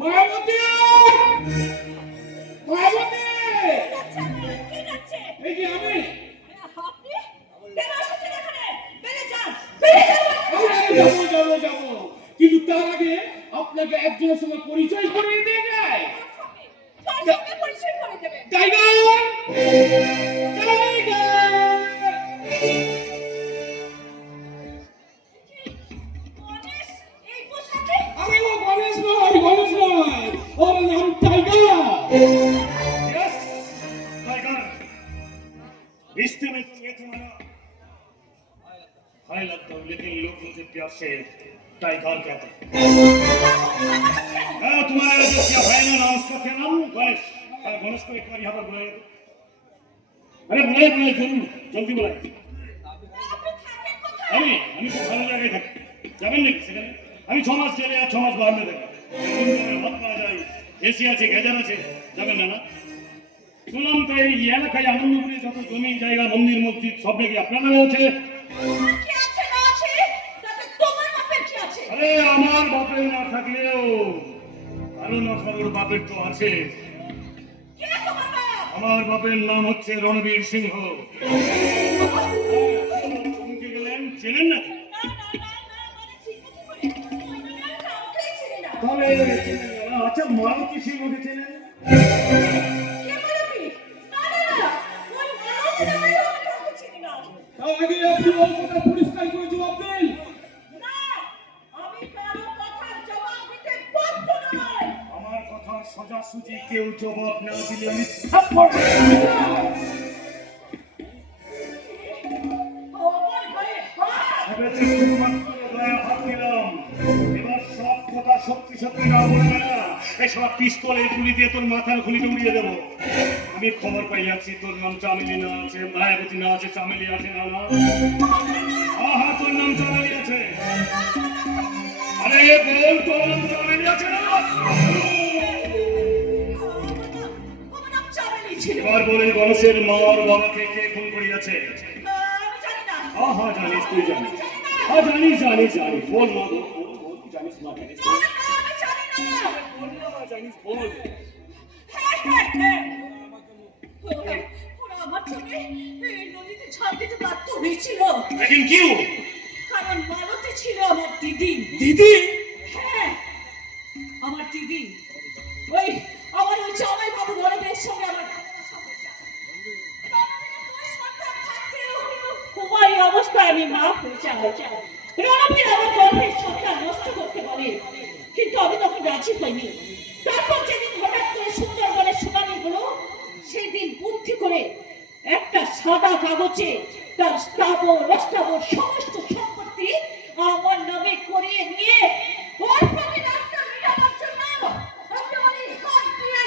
মায়াবতী, মায়াবতী, এই যে আমি। যাবো যাবো যাবো, কিন্তু তার আগে আপনাকে একজনের সঙ্গে পরিচয় করিয়ে দিয়ে যায়। টাইগার, টাইগার, আমি ও গণেশ নয়, গণেশ নয়, ওর নাম টাইগার। यस टाइगर रिश्ते में तो ये तुम्हारा हाय लगता हूँ, लेकिन लोग मुझे प्यार से टाइगर कहते हैं। तुम्हारा जो क्या है ना नाम, उसका क्या नाम? गणेश। गणेश को एक बार यहाँ पर बुलाइए। अरे बुलाइए बुलाइए, जरूर जल्दी बुलाइए। আমি খুব ভালো জায়গায় থাকি, যাবেন নাকি সেখানে? আমি 6 মাস জেলে আর 6 মাস বাহারে থাকি, ভাত পাওয়া যায়, এসি আছে, গেজার আছে, যাবেন না? না শুনলাম তো এই এলাকায় আনন্দপুরে যত জমি জায়গা মন্দির মসজিদ সব নাকি আপনার নামে আছে। আরে আমার বাপের না থাকলেও কারো না কারোর বাপের তো আছে। আমার বাপের নাম হচ্ছে রণবীর সিংহ। চমকে গেলেন, চেনেন না? তাহলে আচ্ছা, মালতী সিংহকে চেনেন? আগে আপনি ওর কথা পরিষ্কার করে জবাব দিন। আমার কথা সোজাসুজি কেউ জবাব না দিলে আমি থাপ্পড় শুধুমাত্র গায়ে হাত দিলাম। এবার সব কথা সত্যি সত্যি না বলবে না, এসব পিস্তল এই গুলি দিয়ে তোর মাথার খুলিতে উড়িয়ে দেবো। আমি খবর পাই যাচ্ছি তোর নাম চামেলি না আছে, মায়াবতী না আছে, চামেলি আছে না? না, হ্যাঁ তোর নাম চামেলি আছে। আরে বল, তোর নাম চামেলি আছে না? এবার বলে গণেশের মার বাবাকে কে খুন করিয়াছে? হ্যাঁ জানিস, তুই জানিস। হ্যাঁ জানিস জানিস জানিস, বল না, জানিস না জানিস, বল না জানিস, বল। लेकिन क्यों? কারণ মালতী ছিল আমার দিদি। दीदी? হ্যাঁ, আমার দিদি। ওই আমার ওই জামাই বাবু রণবীরের সঙ্গে আমার কুমারী অবস্থায় আমি মা হয়ে যাই। রণবীর আমার গর্ভের সন্তান নষ্ট করতে বলে, কিন্তু আমি তখন রাজি হইনি। তারপর যেদিন হঠাৎ করে সুন্দরবনের শুনানি হলো, সেদিন বুদ্ধি করে একটা সাদা কাগজে তার স্থাবর অস্থাবর সমস্ত সম্পত্তি আমার নামে করিয়ে নিয়ে ওর প্রতি রাস্তা মেটানোর জন্য একেবারে হাত দিয়ে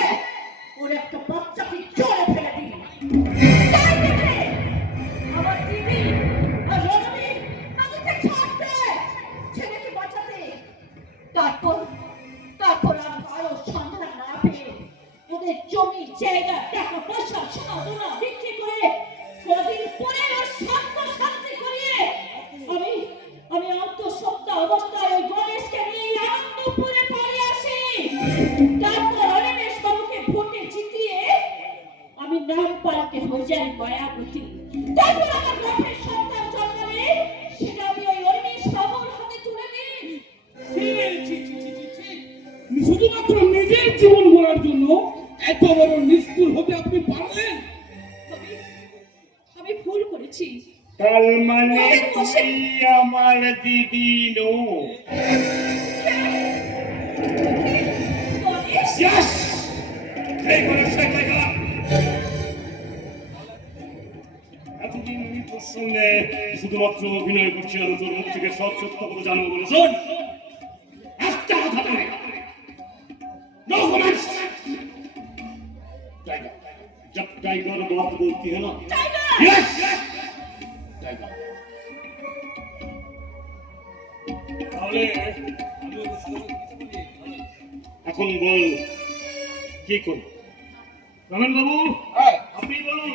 ওর একটা বাচ্চাকে জলে ফেলে দিই। তাই দেখে আমার দিদি আর রণবীর আমাকে ছাড়তে, ছেলেকে বাঁচাতে। তারপর আর কারো সন্ধান না পেয়ে ওদের জমি জায়গা টাকা পয়সা সোনা দানা বিক্রি করে কদিন পরে শান্তি করিয়ে আমি আত্মসত্তা অবস্থায় ওই গণেশকে নিয়ে আনন্দপুরে পালিয়ে আসি। তারপর অনিমেষ বাবুকে ভোটে জিতিয়ে আমি নাম পাল্টে হয়ে যাই মায়াবতী। তারপর আমার গর্ভের সন্তান জন্মালে সেটা আমি ওই অনিমেষ বাবুর হাতে তুলে দিই। শুধুমাত্র নিজের জীবন গড়ার জন্য এত বড় নিষ্ঠুর হতে আপনি পারলেন? আমি ভুল করেছি। তার মানে তুই আমার দিদি নো? Yes! এই গণেশ টাইগার, এতদিন আমি তোর সঙ্গে শুধুমাত্র অভিনয় করছিলাম, তোর মুখ থেকে সব সত্য কথা জানবো বলে। শোন, একটা কথা বলে नो कमेंट्स। टाइगर, जब टाइगर बात बोलती है ना, यस टाइगर। তাহলে এখন বল কি করব? রমেন বাবু, আপনি বলুন।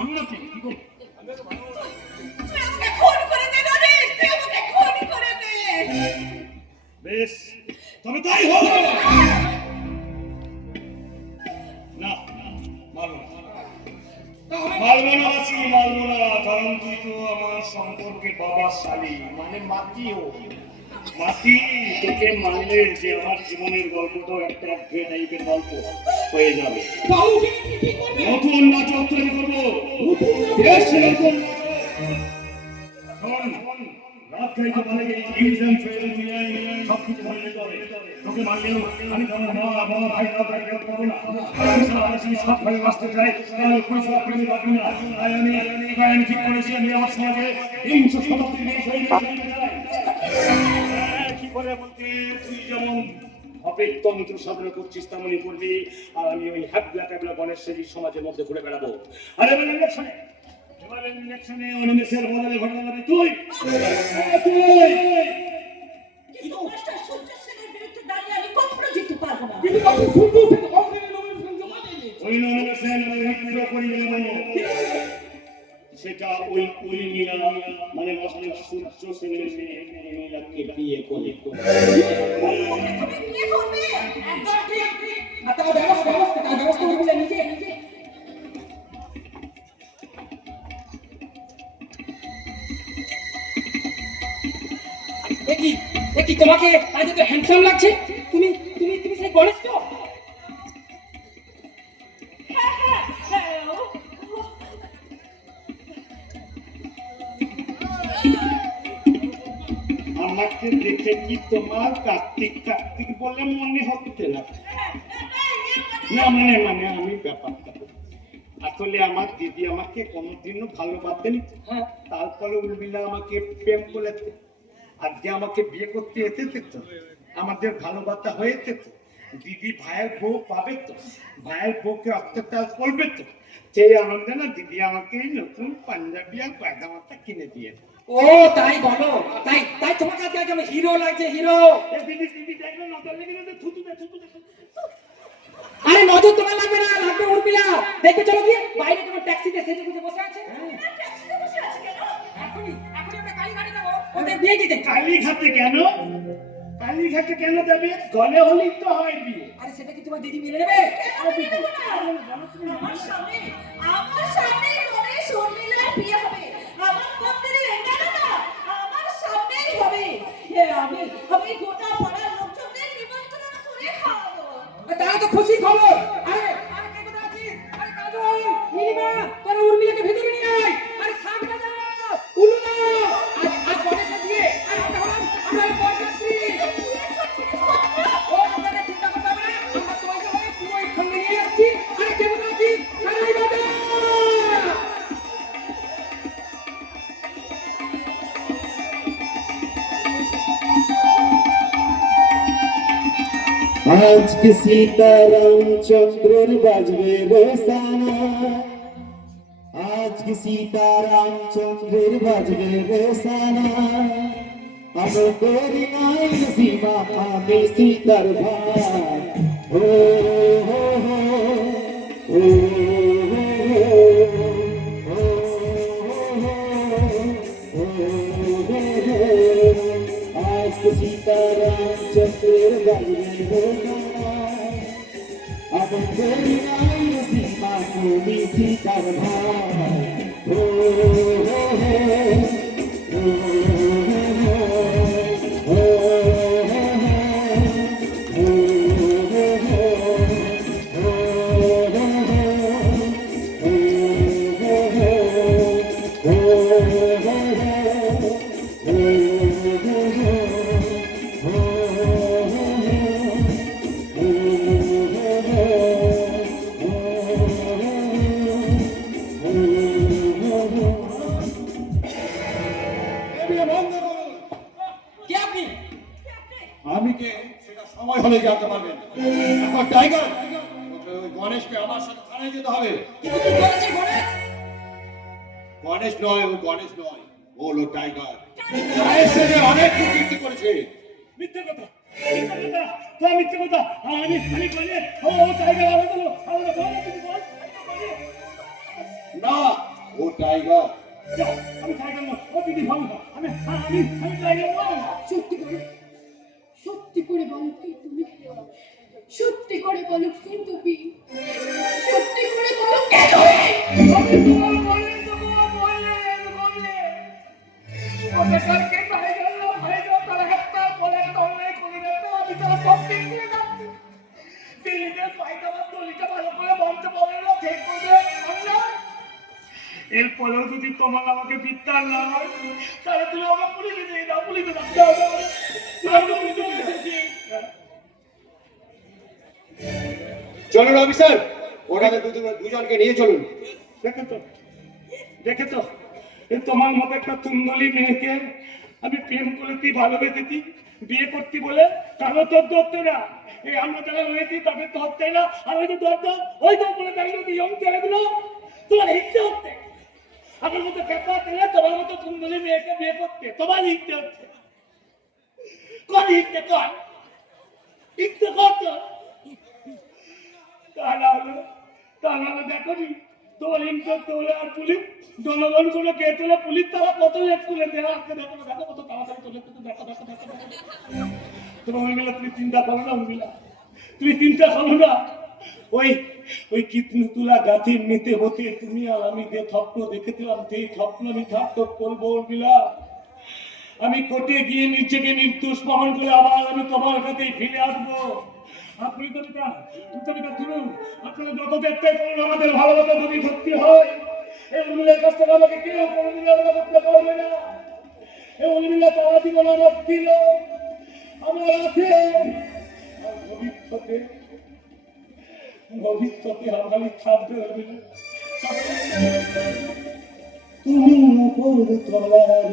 অন্য কি করব? তুই আমাকে খুন করে দে, রণবীর, তুই আমাকে খুন করে দে। বেশ, তবে তাই হোক। না, মারবো না। মারবো না আছি, মারবো না, কারণ তুই তো আমার সম্পর্কে বাবার শালী, মানে মাতিও। মাতি, তোকে মানলে যে আমার জীবনের গল্পটাও একটা অদ্ভুত টাইপের গল্প হয়ে যাবে। বাবুকে কি করবে? নতুন নাটক তৈরি করবো। বেশ, নতুন নাটক। শোন, রাত খাইতে পারে ইউজেন ফেল মিলাই সবকিছু ভালো যেতে হবে। তোকে মানলেও আমি তো আমার মা বাবা ভাই ভাই করবো না। আমি সারা আছি সব ভাই বাঁচতে চাই, তাহলে কোনো সব প্রেমে পাবি না। তাই আমি ঠিক করেছি, আমি আমার সমাজে 300 শতাব্দীর এই শৈলী চাই। কি করে বলতে, তুই যেমন অপেক তন্ত্র সাধনা করছিস তেমনই করবি, আর আমি ওই হ্যাবলা ট্যাবলা গণেশ সেজী সমাজের মধ্যে ঘুরে বেড়াবো। আর এবার ইলেকশনে অনিমেষের বদলে ঘটনা হবে তুই। কিন্তু মাস্টার সূর্য সেনের বিরুদ্ধে দাঁড়িয়ে আমি কখনো জিততে পারবো না। কিন্তু বাবু সূর্য সেন অলরেডি নমিনেশন জমা দিয়েছে। ওই নমিনেশন আমি উইথড্র করে নেব। সেটা ওই উর্মিলা, মানে মাস্টার সূর্য সেনের মেয়ে উর্মিলাকে বিয়ে করে। তুমি বিয়ে করবে? একদম ঠিক। আর তার ব্যবস্থা করবি না নিজে। দেখি তোমাকে আজ তো হ্যান্ডসাম লাগছে। তুমি তুমি তুমি সেই গণেশ তো? হ্যাঁ হ্যাঁ হ্যাঁ আমাকে দেখে কি তোমার কার্তিক কার্তিক বলে মনে হচ্ছে না? না মানে আমি ব্যাপারটা আসলে আমার দিদি আমাকে কোনোদিনও ভালোবাসেন। হ্যাঁ। তারপরে উর্মিলা আমাকে প্রেম করেছে, আজকে আমাকে বিয়ে করতে এসেছে তো, আমাদের ভালোবাসা হয়েছে তো, দিদি ভাইয়ের বউ পাবে তো, ভাইয়ের বউকে অত্যাচার করবে তো, সেই আনন্দে না দিদি আমাকে নতুন পাঞ্জাবি আর পায়জামাটা কিনে দিয়েছে। ও তাই বলো, তাই তাই তোমাকে আজকে একদম হিরো লাগছে, হিরো। দিদি দেখলো নজর লেগে গেছে, থুতু দে। আরে নজর তোমার লাগবে না, লাগবে উর্মিলা। দেখতে চলো গিয়ে, বাইরে তোমার ট্যাক্সিতে সেজে গুজে বসে আছে। ট্যাক্সিতে বসে আছে কেন? এখনই আমরা কালীঘাটে যাবো ওদের বিয়ে দিতে। কালীঘাটে কেন? কালীঘাটে কেন যাবে? গলে হলেই তো হয় বিয়ে। আরে সেটা কি তোমার দিদি মেনে নেবে? আমার সামনে গণেশ উর্মিলার বিয়ে হবে। আমার মন্দিরে এটা না, আমার সামনেই হবে। আমি গোটা পাড়ার লোকজনদের নিমন্ত্রণ করে খাওয়াবো। তারা তো খুশি খবর। আরে আরে কে কোথায় আছিস? আরে কাজল, নীলিমা, তোরা উর্মিলাকে ভেতরে নিয়ে আয়। আরে সামনে যাও, উলু দাও। আজ গণেশের বিয়ে, আর আমরা বরযাত্রী। ও আপনাদের চিন্তা করতে হবে না, আমরা তো ওই সময় পুরো সঙ্গে নিয়ে আসছি। আরে কে কোথায় আছিস? সারাই বাবা। आज के सीताराम चंद्र बाजवे रोसाना, आज के सीताराम चंद्र बाजवे रोसाना, अब तेरी नाई सीमा आगे सीतर भाई हो हो हो आज के सीताराम चंद्र बाजवे रोसाना, अब तेरी नाई सीमा आगे सीतर भाई हो কে আপনি? আমি কে সেটা সময় হলে জানতে পারবেন। এখন টাইগার, ওকে ওই গণেশকে আমার সাথে থানায় যেতে হবে। কিন্তু কি বলেছে গণেশ? গণেশ নয়, ও গণেশ নয়, ও হলো টাইগার। গায়ের সেজে অনেক কীর্তি করেছে। মিথ্যে কথা, মিথ্যে কথা। আমি বলে ও টাইগার হবে বলো, আমরা বল তুমি বল। না, ও টাইগার। আমি টাইগার না, ও দিদি ভালো না। আমি টাইগার নয়। সত্যি করে, সত্যি করে বলো ফুলকপি, সত্যি করে বলো কে তুমি? আমি তোমার বলে তোমার বলে ওকে কালকে ভাই গেল তার হাতটা বলে তলে করে দিতে আমি তার সত্যি করে যাচ্ছি দিদিদের পায়জামা তলিটা ভালো করে বলতে পারবে না ঠিক করে আমরা এরপরেও যদি তোমার আমাকে বিদ্যার না হয় তাহলে তুমি আমাকে পুলিশে দিয়ে দাও পুলিশে দাও চলুন অফিসার, ওনাকে দুজনকে নিয়ে চলুন। দেখেছো এই তোমার মতো একটা তুন্দলি মেয়েকে আমি প্রেম করেছি ভালোবেসেছি বিয়ে করতে বলে তাহলে তোর ধরতে না এই আমরা যারা রয়েছি তাদের ধরতে না আর ওই যে ধরতো ওই তো বলে দাঁড়িয়ে নিয়ম ছেলেগুলো তোমার হিংসে হচ্ছে আমার মতো ব্যাপার ছেলে তোমার মতো তুন্দলি মেয়েকে বিয়ে করতে তোমার হিংসে হচ্ছে কোন হিংসে কর হিংসে করতো তাহলে দেখো নি তোমার ইনকাম তোলে আর পুলিশ জনগণ গুলো কে তোলে পুলিশ তারা কত লেট করে দেয় আজকে দেখো দেখো কত তাড়াতাড়ি তোলে কিন্তু দেখো দেখো দেখো তোমার উর্মিলা তুমি চিন্তা করো না উর্মিলা তুমি চিন্তা করো না ওই ওই কিতনু তুলা গাছের নিতে হতে তুমি আর আমি যে স্বপ্ন দেখেছিলাম সেই স্বপ্ন আমি সার্থক করবো উর্মিলা আমি কোর্টে গিয়ে নিজেকে নির্দোষ প্রমাণ করে আবার আমি তোমার কাছেই ফিরে আসবো আপনি তো ধরুন আপনারা যত দেখতে করুন আমাদের ভালোবাসা যদি সত্যি হয় এই উর্মিলার কাছ থেকে আমাকে কেউ কোনোদিন করতে পারবে না এই উর্মিলা তারা জীবন আমার ছিল আমার আছে আর ভবিষ্যতে আমারই থাকবে উর্মিলা তুমি উপর তলার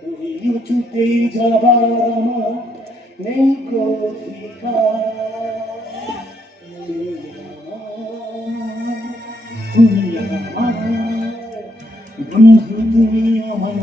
তুই উঁচুতেই যাবার আমার নেই তুমি আমার বন্ধু তুমি আমার